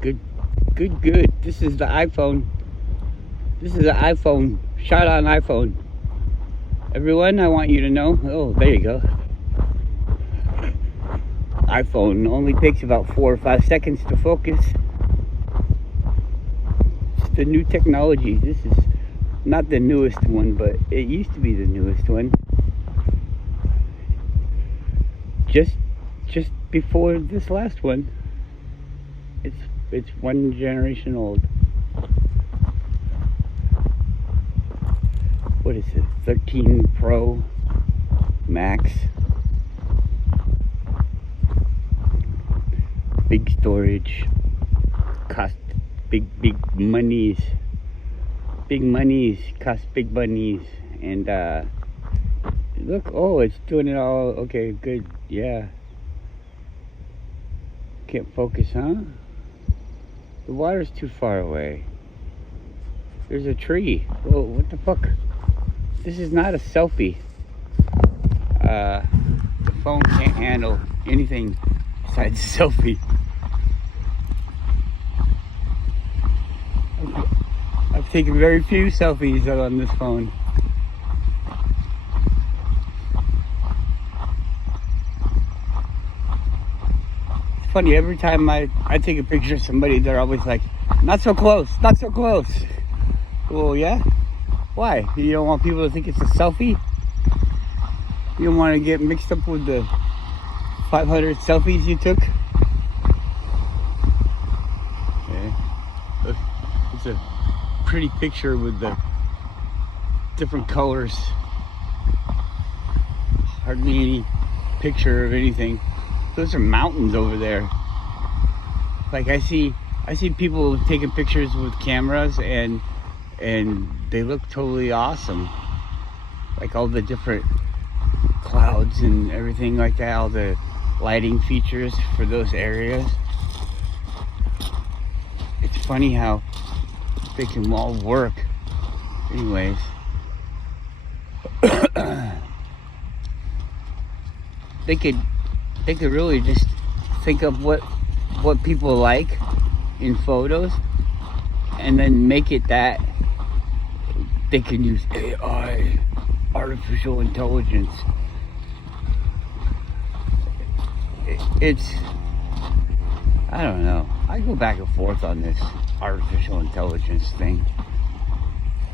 Good, good, good. This is the iPhone. This is the iPhone. Shot on iPhone. Everyone, I want you to know. Oh, there you go. iPhone only takes about 4 or 5 seconds to focus. It's the new technology. This is not the newest one, but it used to be the newest one. Just before this last one. It's one generation old. What is it? 13 Pro Max. Big storage. Cost big monies. Big monies cost big monies. And look, oh, it's doing it all. Okay, good. Yeah. Can't focus, huh? The water's too far away. There's a tree. Whoa, what the fuck? This is not a selfie. The phone can't handle anything besides a selfie. I've taken very few selfies on this phone. It's funny, every time I take a picture of somebody, they're always like, not so close, not so close. Well, yeah? Why? You don't want people to think it's a selfie? You don't want to get mixed up with the 500 selfies you took? Okay. It's a pretty picture with the different colors. Hardly any picture of anything. Those are mountains over there. Like I see people taking pictures with cameras and they look totally awesome. Like all the different clouds and everything like that, all the lighting features for those areas. It's funny how they can all work. Anyways. They could really just think of what people like in photos and then make it that they can use AI, artificial intelligence. It's, I don't know. I go back and forth on this artificial intelligence thing.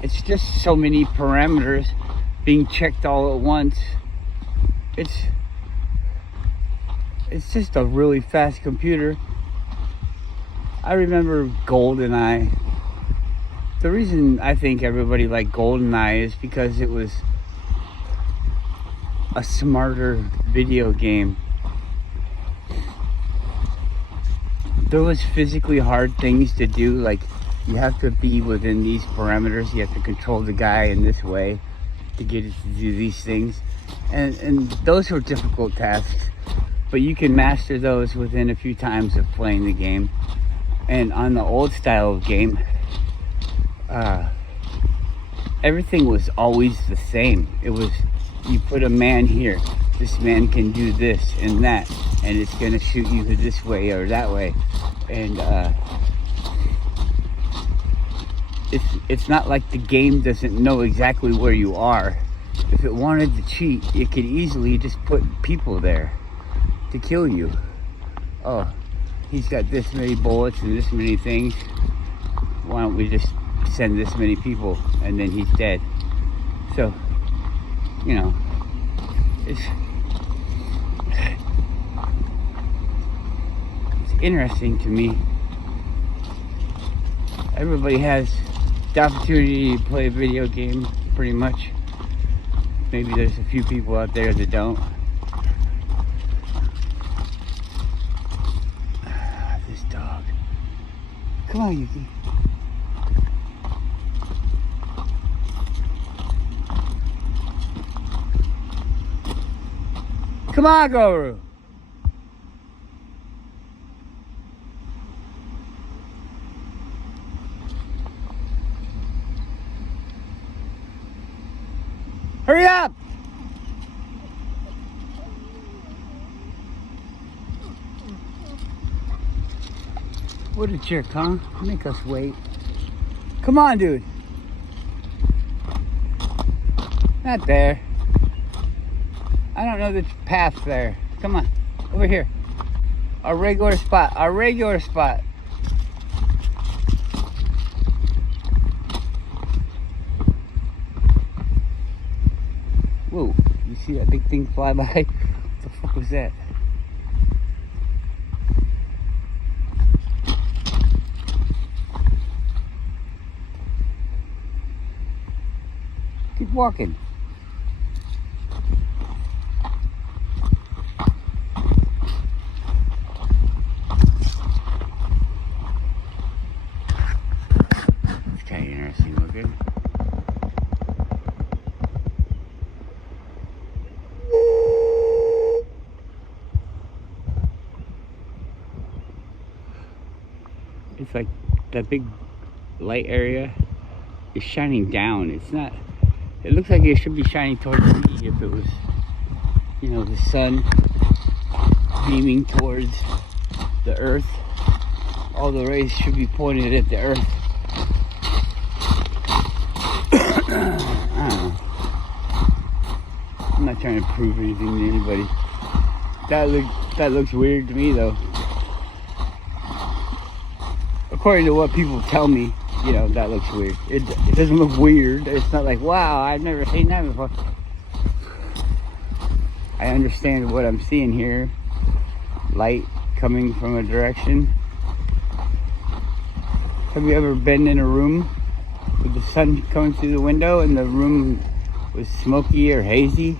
It's just so many parameters being checked all at once. It's just a really fast computer. I remember GoldenEye. The reason I think everybody liked GoldenEye is because it was a smarter video game. There was physically hard things to do, like you have to be within these parameters. You have to control the guy in this way to get it to do these things. And those were difficult tasks. But you can master those within a few times of playing the game. And on the old style of game, everything was always the same. It was, you put a man here, this man can do this and that, and it's gonna shoot you this way or that way. And it's not like the game doesn't know exactly where you are. If it wanted to cheat, it could easily just put people there to kill you. Oh, he's got this many bullets and this many things. Why don't we just send this many people and then he's dead? So, you know, it's interesting to me. Everybody has the opportunity to play a video game, pretty much. Maybe there's a few people out there that don't. This dog. Come on, Yuki. Come on, Guru. Hurry up! What a jerk, huh? Make us wait. Come on, dude. Not there. I don't know the path there. Come on, over here. Our regular spot. Our regular spot. Whoa, you see that big thing fly by? What the fuck was that? Keep walking. It's kind of interesting looking. It's like that big light area is shining down. It's not, it looks like it should be shining towards me if it was, you know, the sun beaming towards the earth. All the rays should be pointed at the earth. I don't know. I'm not trying to prove anything to anybody. That looks weird to me though. According to what people tell me, you know, that looks weird. It doesn't look weird. It's not like, wow, I've never seen that before. I understand what I'm seeing here. Light coming from a direction. Have you ever been in a room with the sun coming through the window and the room was smoky or hazy?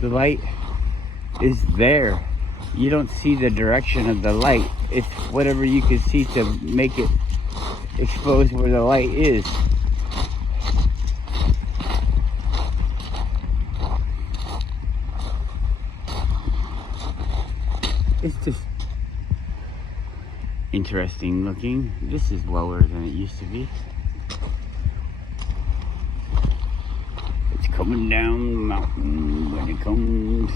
The light is there. You don't see the direction of the light. It's whatever you can see to make it expose where the light is. It's just interesting looking. This is lower than it used to be. It's coming down the mountain when it comes.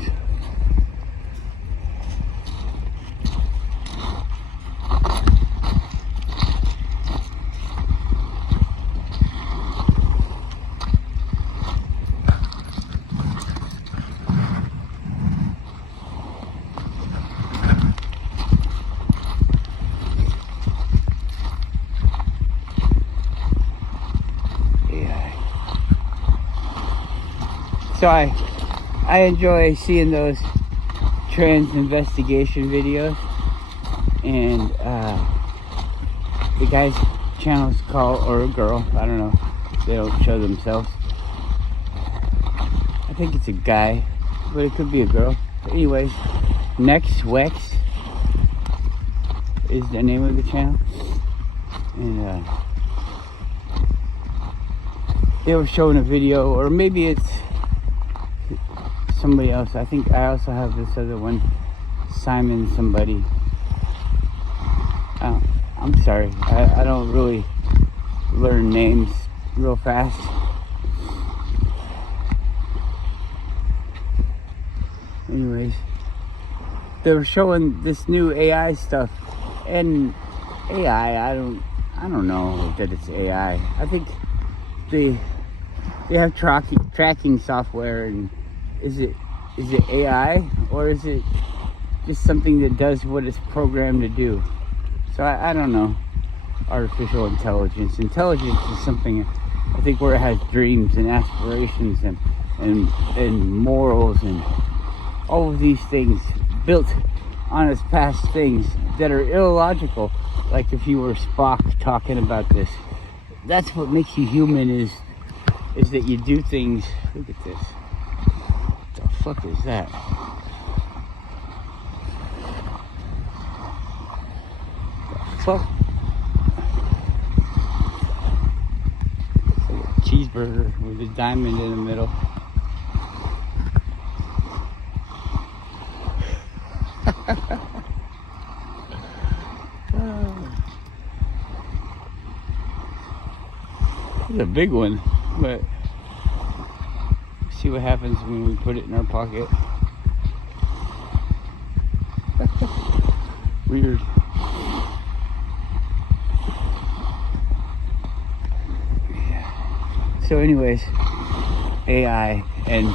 So I enjoy seeing those trans investigation videos, and the guy's channel is called, or a girl, I don't know, they don't show themselves. I think it's a guy, but it could be a girl. But anyways, Next Wex is the name of the channel, and they were showing a video, or maybe it's somebody else. I think I also have this other one, Simon somebody. I'm sorry, I don't really learn names real fast. Anyways, they were showing this new AI stuff, and AI, I don't know that it's AI. I think they have tracking software, and is it AI, or is it just something that does what it's programmed to do? So I don't know. Artificial intelligence. Intelligence is something, I think, where it has dreams and aspirations and morals and all of these things built on its past things that are illogical. Like if you were Spock talking about this. That's what makes you human, is that you do things. Look at this. What the fuck is that? The fuck? It's like a cheeseburger with a diamond in the middle. It's a big one, but see what happens when we put it in our pocket. Weird. So anyways, AI, and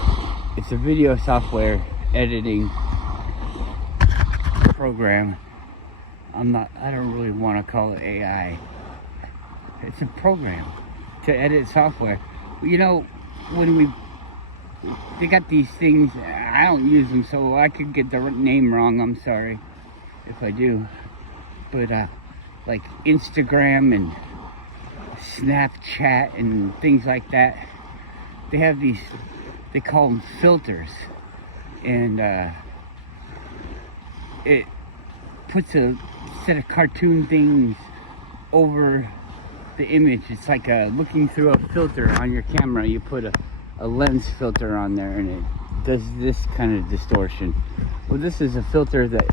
it's a video software editing program. I don't really want to call it AI. It's a program to edit software. You know, when they got these things, I don't use them, so I could get the name wrong. I'm sorry if I do. But like Instagram and Snapchat and things like that, they have these, they call them filters, and it puts a set of cartoon things over the image. It's like looking through a filter on your camera. You put a lens filter on there, and it does this kind of distortion. Well, this is a filter that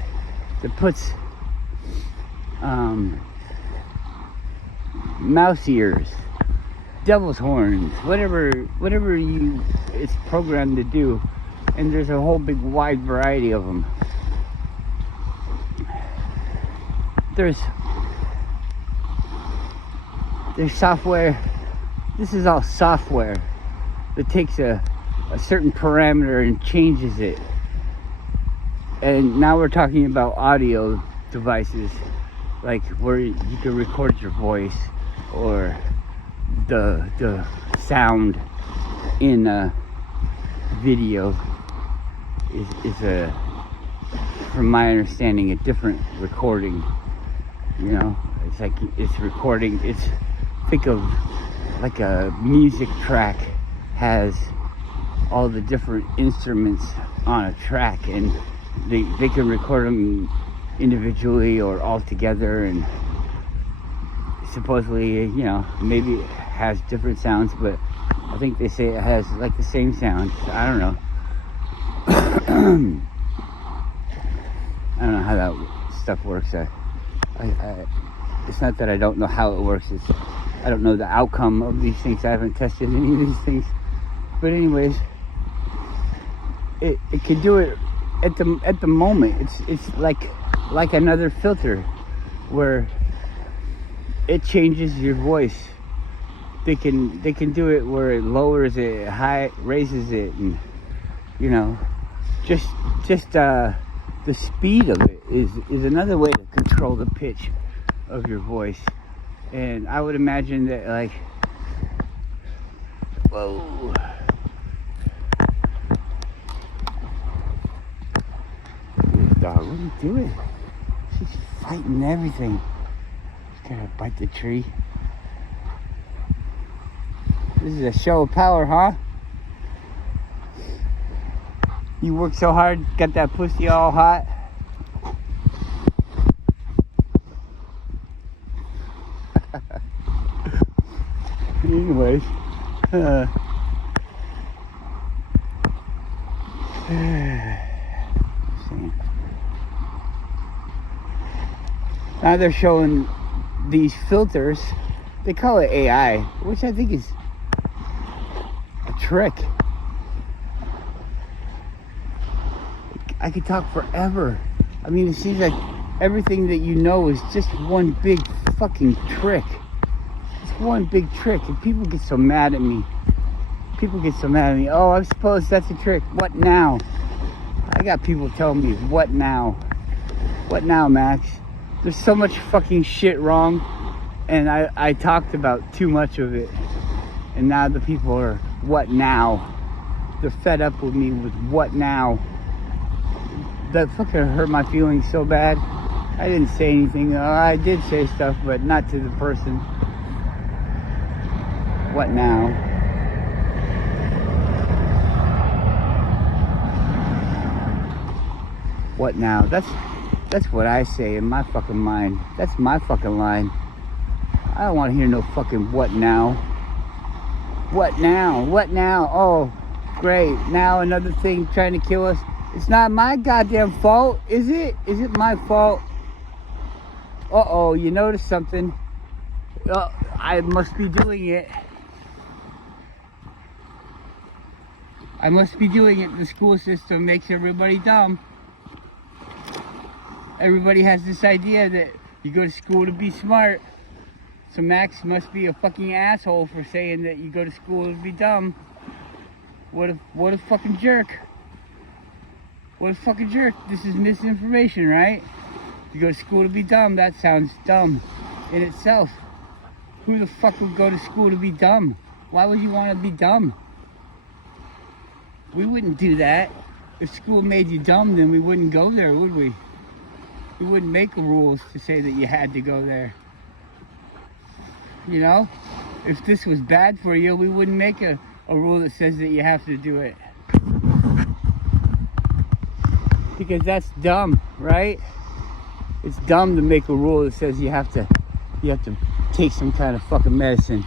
puts mouse ears, devil's horns, whatever it's programmed to do, and there's a whole big wide variety of them. There's software. This is all software that takes a certain parameter and changes it. And now we're talking about audio devices, like where you can record your voice, or the sound in a video is a, from my understanding, a different recording. You know, it's like it's recording. Think of like a music track has all the different instruments on a track, and they can record them individually or all together, and supposedly, you know, maybe it has different sounds, but I think they say it has like the same sound. I don't know. I don't know how that stuff works. It's not that I don't know how it works. It's I don't know the outcome of these things. I haven't tested any of these things. But anyways, it can do it at the moment. It's like another filter where it changes your voice. They can do it where it lowers it, raises it, and you know, just the speed of it is another way to control the pitch of your voice. And I would imagine that, like, whoa, dog, what are you doing? She's fighting everything. She's gonna bite the tree. This is a show of power, huh? You worked so hard, got that pussy all hot. Anyways, now they're showing these filters. They call it AI, which I think is a trick. I could talk forever. I mean, it seems like everything that you know is just one big fucking trick. It's one big trick, and people get so mad at me. Oh, I suppose that's a trick. What now? I got people telling me, what now? What now, Max? There's so much fucking shit wrong, and I talked about too much of it, and now the people are, what now? They're fed up with me with what now? That fucking hurt my feelings so bad. I didn't say anything. I did say stuff, but not to the person. What now? What now? That's what I say in my fucking mind. That's my fucking line. I don't want to hear no fucking what now. What now? What now? Oh, great. Now another thing trying to kill us. It's not my goddamn fault, is it? Is it my fault? Uh-oh, you noticed something. I must be doing it. I must be doing it. The school system makes everybody dumb. Everybody has this idea that you go to school to be smart. So Max must be a fucking asshole for saying that you go to school to be dumb. What a fucking jerk. What a fucking jerk. This is misinformation, right? You go to school to be dumb. That sounds dumb in itself. Who the fuck would go to school to be dumb? Why would you want to be dumb? We wouldn't do that. If school made you dumb, then we wouldn't go there, would we? We wouldn't make rules to say that you had to go there. You know? If this was bad for you, we wouldn't make a rule that says that you have to do it. Because that's dumb, right? It's dumb to make a rule that says you have to take some kind of fucking medicine.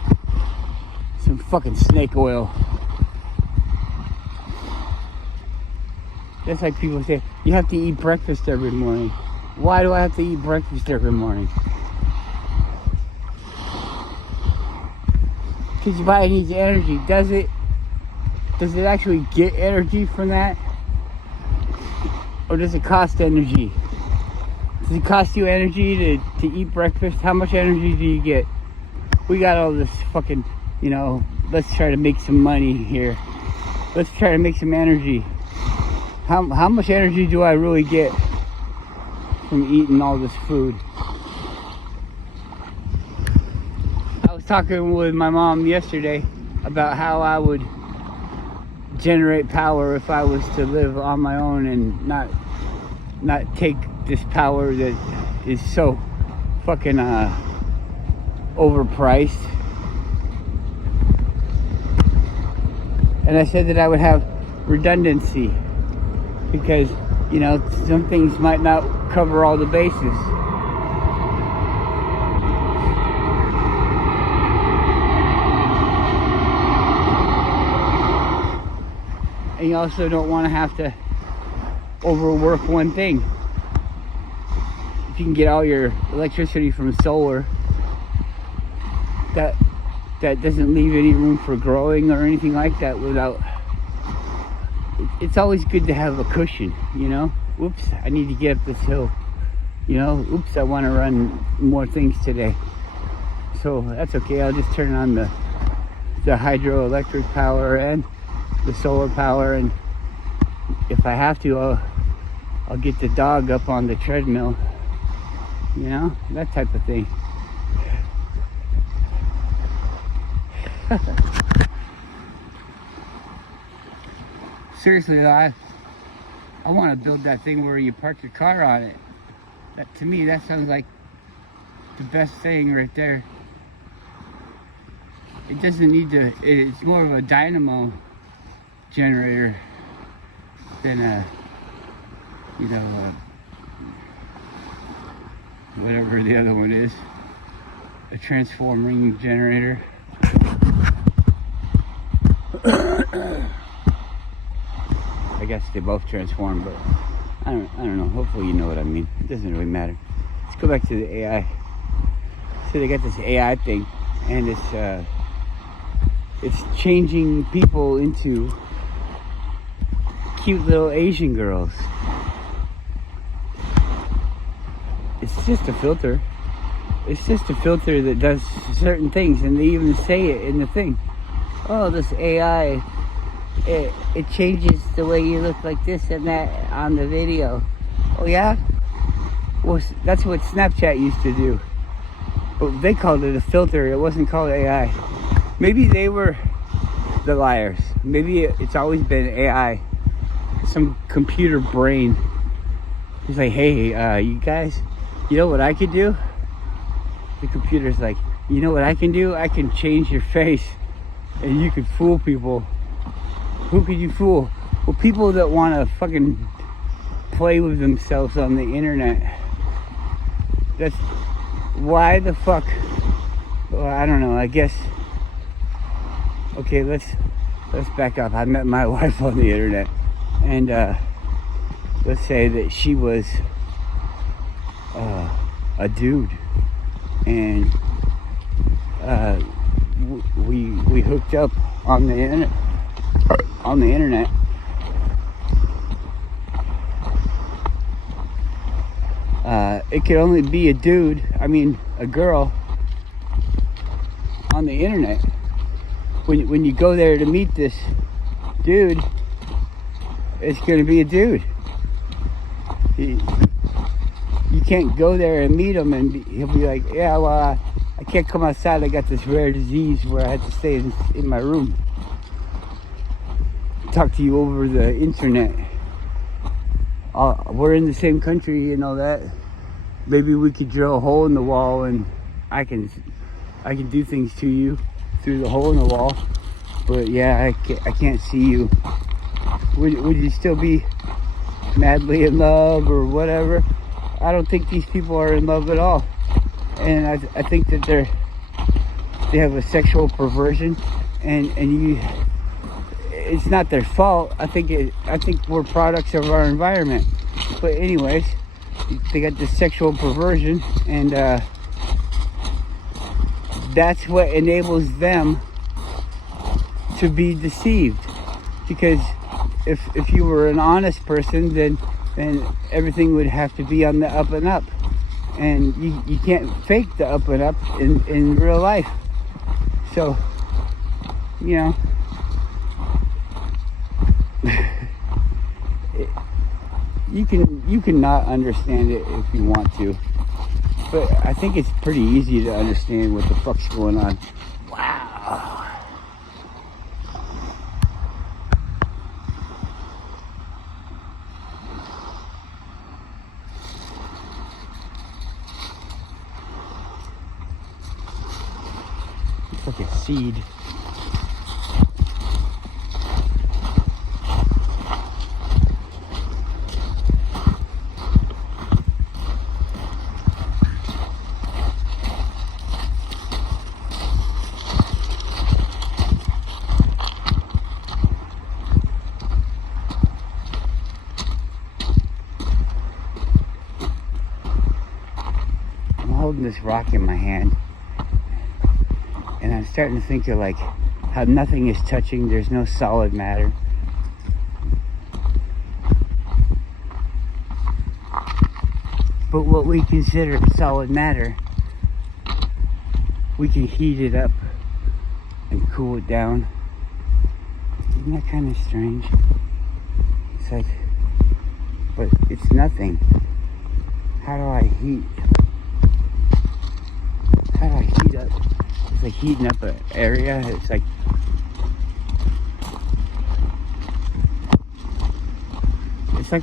Some fucking snake oil. That's like people say, you have to eat breakfast every morning. Why do I have to eat breakfast every morning? Because your body needs energy. Does it actually get energy from that? Or does it cost energy? Does it cost you energy to eat breakfast? How much energy do you get? We got all this fucking, let's try to make some money here. Let's try to make some energy. How much energy do I really get from eating all this food? I was talking with my mom yesterday about how I would generate power if I was to live on my own and not take this power that is so fucking overpriced. And I said that I would have redundancy because, some things might not cover all the bases. And you also don't want to have to overwork one thing. If you can get all your electricity from solar, that doesn't leave any room for growing or anything like that without. It's always good to have a cushion, Oops, I need to get up this hill. Oops, I want to run more things today. So that's okay. I'll just turn on the hydroelectric power and the solar power, and if I have to, I'll get the dog up on the treadmill. That type of thing. Seriously, I want to build that thing where you park your car on it. To me, that sounds like the best thing right there. It doesn't need to. It's more of a dynamo generator than whatever the other one is, a transforming generator. I guess they both transform, but I don't know. Hopefully you know what I mean. It doesn't really matter. Let's go back to the AI. So they got this AI thing, and it's changing people into cute little Asian girls. It's just a filter. It's just a filter that does certain things, and they even say it in the thing. Oh, this AI, it changes the way you look like this and that on the video. Oh yeah? Well, that's what Snapchat used to do. But they called it a filter. It wasn't called AI. Maybe they were the liars. Maybe it's always been AI. Some computer brain. He's like, hey, you guys, you know what I could do? The computer's like, you know what I can do? I can change your face and you can fool people. Who could you fool? Well, people that want to fucking play with themselves on the internet. That's why the fuck. Well, I don't know. I guess. Okay, let's back up. I met my wife on the internet, and let's say that she was a dude, and we hooked up on the on the internet. It could only be a dude, a girl on the internet. When you go there to meet this dude, it's going to be a dude. You can't go there and meet him and he'll be like, yeah, well, I can't come outside. I got this rare disease where I had to stay in my room. Talk to you over the internet. We're in the same country and all that. Maybe we could drill a hole in the wall and I can do things to you through the hole in the wall. But yeah, I can't see you. Would you still be madly in love or whatever? I don't think these people are in love at all. And I think that they have a sexual perversion and it's not their fault. I think we're products of our environment. But anyways, they got this sexual perversion, and that's what enables them to be deceived. Because if you were an honest person, then everything would have to be on the up and up, and you can't fake the up and up in real life. So, you know. You can not understand it if you want to, but I think it's pretty easy to understand what the fuck's going on. Wow. It's like a seed. Holding this rock in my hand, and I'm starting to think of like how nothing is touching. There's no solid matter. But what we consider solid matter, we can heat it up and cool it down. Isn't that kind of strange? It's like, but it's nothing. How do I heat? How do I heat up? It's like heating up an area. It's like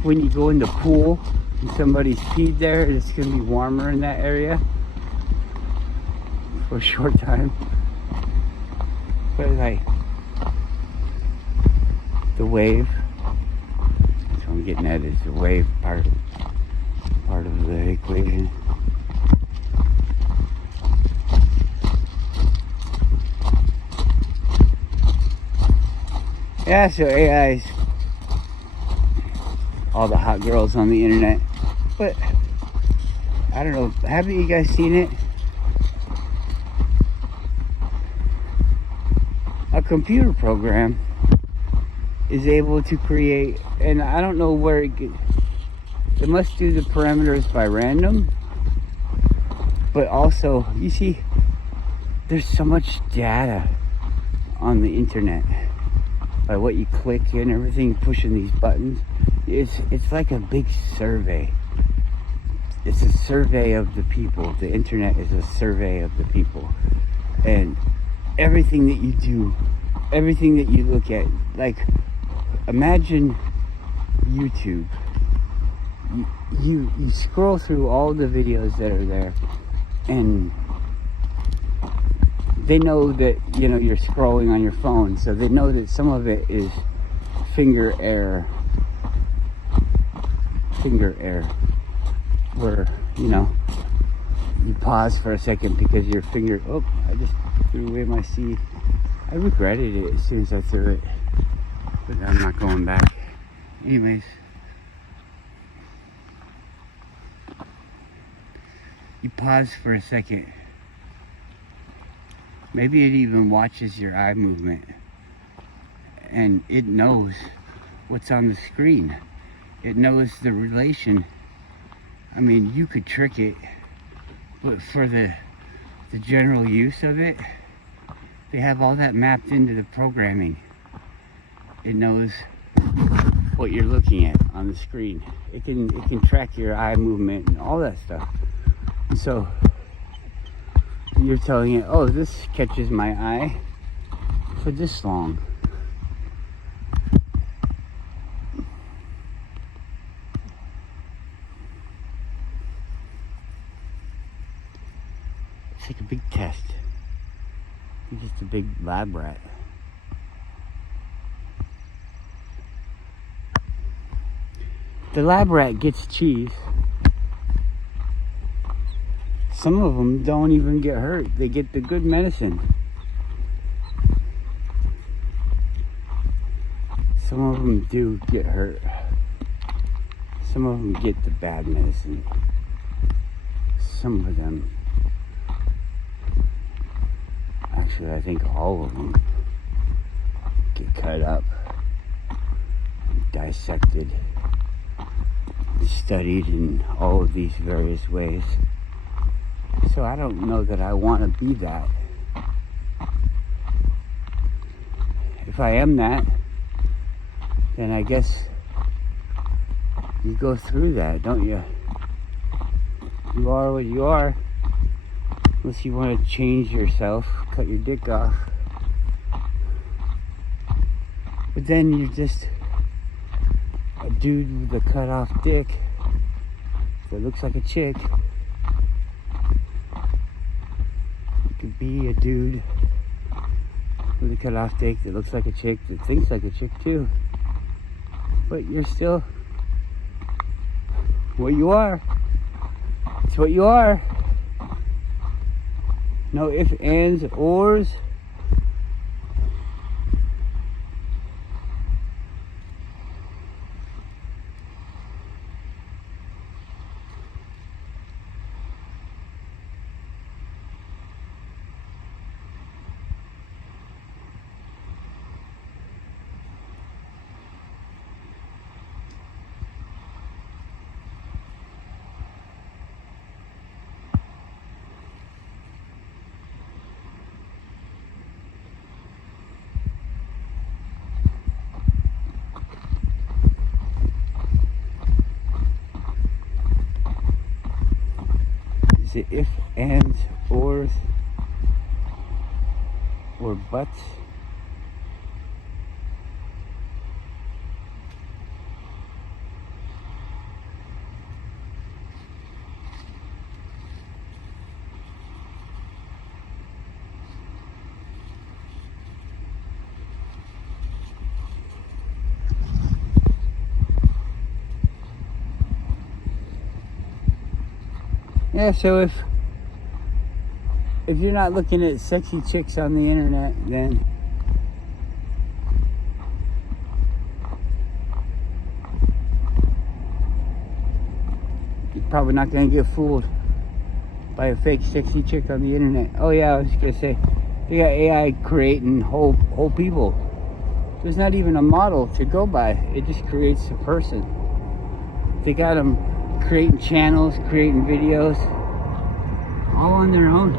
when you go in the pool and somebody's peed there, it's gonna be warmer in that area for a short time. But like the wave. That's what I'm getting at, is the wave part of the equation. Yeah, so AI's all the hot girls on the internet. But I don't know, haven't you guys seen it? A computer program is able to create, and I don't know where it must do the parameters by random, but also, you see, there's so much data on the internet. By what you click and everything, pushing these buttons, it's like a big survey. It's a survey of the people. The internet is a survey of the people, and everything that you do, everything that you look at, like imagine YouTube. You scroll through all the videos that are there, and they know that, you know, you're scrolling on your phone, so they know that some of it is finger error, where, you know, you pause for a second because your finger, oh, I just threw away my seed. I regretted it as soon as I threw it, but I'm not going back. Anyways, you pause for a second. Maybe it even watches your eye movement, and it knows what's on the screen. It knows the relation. I mean, you could trick it, but for the general use of it, they have all that mapped into the programming. It knows what you're looking at on the screen. It can track your eye movement and all that stuff. So you're telling it, oh, this catches my eye for this long. It's like a big test. You're just a big lab rat. The lab rat gets cheese. Some of them don't even get hurt. They get the good medicine. Some of them do get hurt. Some of them get the bad medicine. Some of them, actually, I think all of them get cut up, dissected, studied in all of these various ways. So I don't know that I want to be that. If I am that, then I guess you go through that, don't you? You are what you are. Unless you want to change yourself, cut your dick off. But then you're just a dude with a cut off dick that looks like a chick. You could be a dude with a cut off dick that looks like a chick that thinks like a chick too. But you're still what you are. It's what you are. No ifs, ands, ors. Is it if, ands, ors, or buts? Yeah, so if you're not looking at sexy chicks on the internet, then you're probably not going to get fooled by a fake sexy chick on the internet. Oh yeah, I was going to say, they got AI creating whole people. There's not even a model to go by. It just creates a person. They got them creating channels, creating videos, all on their own.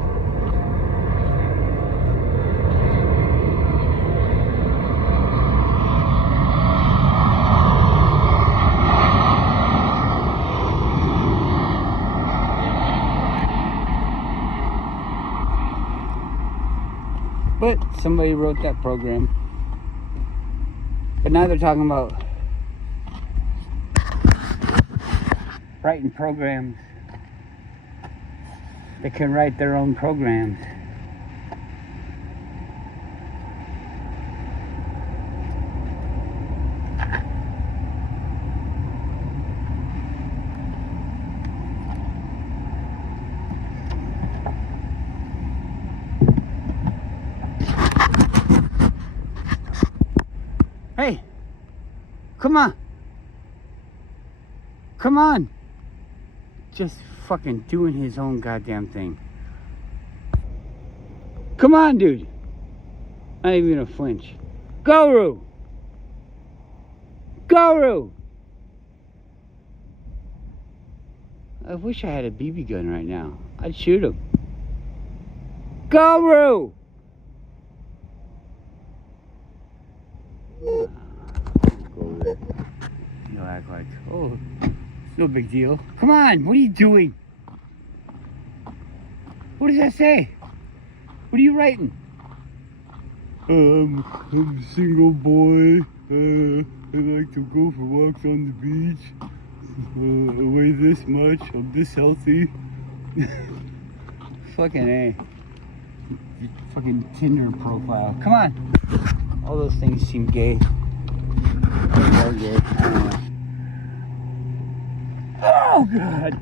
But somebody wrote that program. But now they're talking about writing programs that can write their own programs. Hey, come on. Come on. Just fucking doing his own goddamn thing. Come on, dude. Not even gonna flinch. Go, Roo. Guru! I wish I had a BB gun right now. I'd shoot him. Guru! Go over there. You'll act like, oh, it's no big deal. Come on, what are you doing? What does that say? What are you writing? I'm a single boy. I like to go for walks on the beach. I weigh this much. I'm this healthy. Fucking A. Fucking Tinder profile. Come on. All those things seem gay. Or gay. I don't know. Oh, God.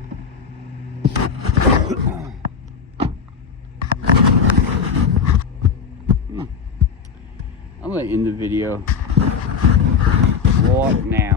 I'm gonna end the video. Walk now.